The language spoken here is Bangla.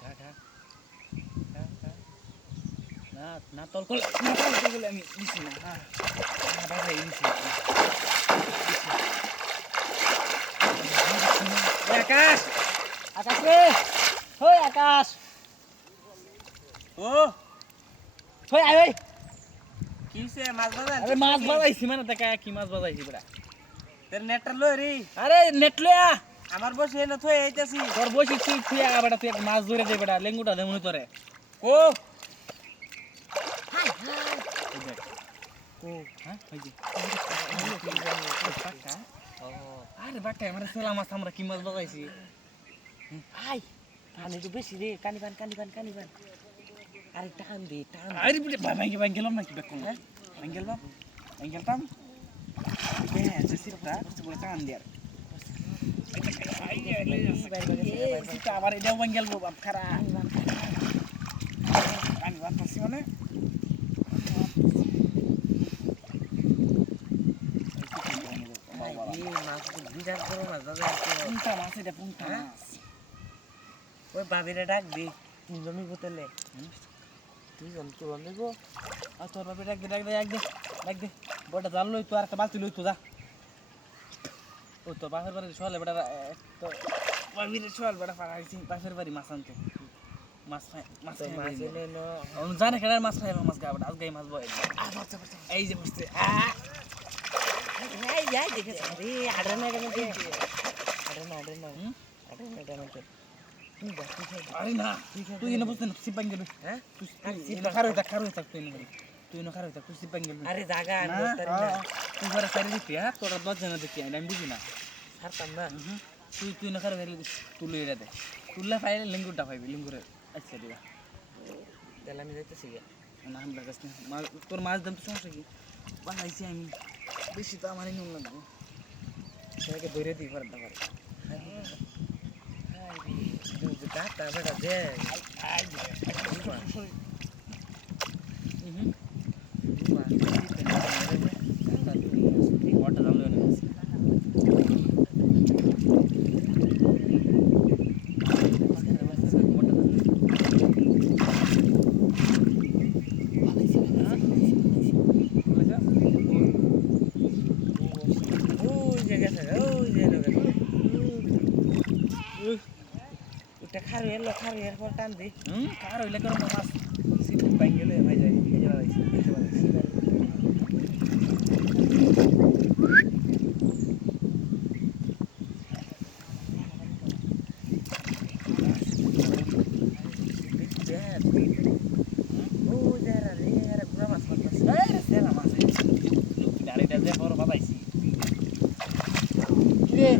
খা খা খা খা না না তল কল আমি দিছি না বাবা এই দিছি আকাশ আকাশ রে ওই আকাশ ও ওই আয় ওই কিসে মাছ বাজার আরে মাছ বাজাইছি মানে তা কি মাছ বাজাইছি বড়া তোর নেটটা লই রে আরে নেট লয়া আমার বসে না থই আইতাছি তোর বসি তুই আগা বেটা তুই এক মাছ ধরে দে বেটা লেঙ্গুটা দে মনে তোরে কো কো হ্যাঁ ওই যে বাক্কা আরে বাক্কা আমরা সেলা মাছ আমরা কি মাছ বাজাইছি আই পানি তো বেশি রে কানি পান আরে টান দে টান আরে বুঝে ভাই গেলাম নাকি বেকন হ্যাঁ গেলতাম হ্যাঁ সিটা বলে টান দে আবার এটাও বাঙ্গেল বাপ খারা পানি বাতাসি মানে মাছ তো বিরাট বড় মাছ দাদা পুংটা মাছ এটা পুংটা মাছ ওই বাবিরে ডাক দি তিনজনই বোতলে দুইজন তুলন দেবো আর তোর বাপে ডাক দে বড়টা জাল লই তো আর একটা বালতি লই তো যা ও তো বাপের বাড়ি সোয়ালে বেটা তো বাবির সোয়াল বেটা পাড়াইছি বাপের বাড়ি মাছ আনতে মাছ এনে ন জানে খেলার মাছ খাইবা মাছ গাবড়া আজকে মাছ বয় এই যে বসছে এই যাই দেখে আরে আড়ে না কেন দে আড়ে না আরে না তুই এনে বসতে না সিপাং গেল হ্যাঁ তুই খারো থাক তুই না খারো থাক তুই সিপাং গেল আরে জায়গা না তুই ঘরে সারি দিতি হ্যাঁ তোরা 10 জন দেখি আমি বুঝি না ছাড়তাম না তুই না খারো তুলে এটা দে তুললে পাইলে লিঙ্গুরটা পাইবি লিঙ্গুরে আচ্ছা দিবা তাহলে আমি যাইতেছি গে না আমরা কাছে তোর মাছ দাম তো সমস্যা কি বানাইছি আমি বেশি তো আমারই নুন লাগবে সেটাকে ধরে দিই পারে না পারে কাটা বেটা দে ওটা জানলো না খারু এর পর টান দি কার হইলে কারণ মাছ সিপিং পাই গেলে ভাই যায় এই যে বাড়াইছি সেলা মাছ গাড়িটা যে বড় বাবাইছি রে